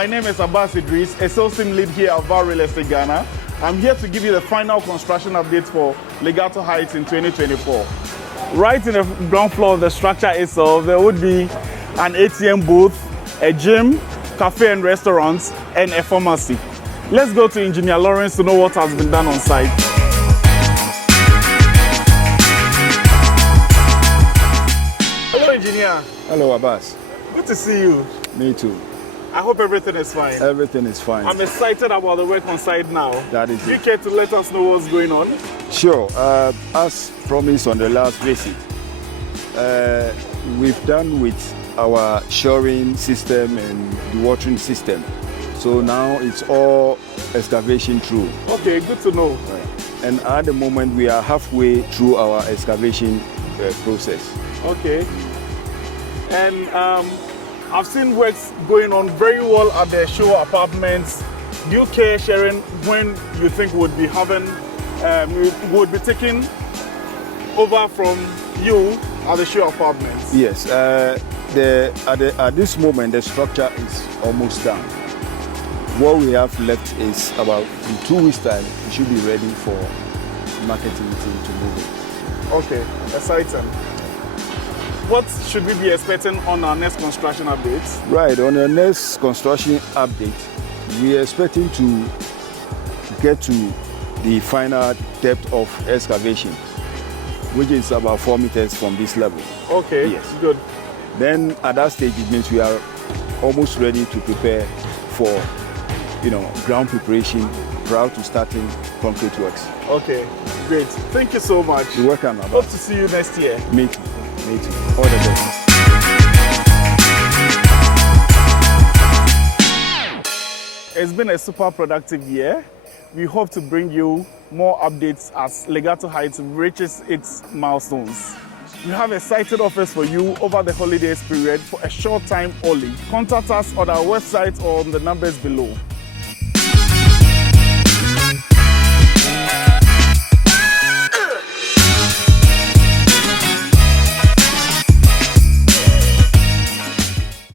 My name is Abbas Idris, a sales team lead here at Val Real Estate Ghana. I'm here to give you the final construction update for Legato Heights in 2024. Right in the ground floor of the structure itself, there would be an ATM booth, a gym, cafe and restaurants, and a pharmacy. Let's go to Engineer Lawrence to know what has been done on site. Hello, Engineer. Hello, Abbas. Good to see you. Me too. I hope everything is fine. Everything is fine. I'm excited about the work on site now. That is Do you it. care to let us know what's going on? Sure. As promised on the last visit, we've done with our shoring system and the watering system. So now it's all excavation through. Okay, good to know. Right. And at the moment, we are halfway through our excavation process. Okay. And I've seen works going on very well at the show apartments. Do you care sharing when you think would be having, would be taking over from you at the show apartments? Yes. At this moment, the structure is almost done. What we have left is about in 2 weeks' time, we should be ready for marketing team to move it. Okay, exciting. What should we be expecting on our next construction updates? Right, on the next construction update, we are expecting to get to the final depth of excavation, which is about 4 meters from this level. Okay, yes. Good. Then at that stage, it means we are almost ready to prepare for, ground preparation prior to starting concrete works. Okay, great. Thank you so much. You're welcome, Abbas. Hope to see you next year. Me too. Me too. All the best. It's been a super productive year. We hope to bring you more updates as Legato Heights reaches its milestones. We have exciting offers for you over the holidays period for a short time only. Contact us on our website or on the numbers below.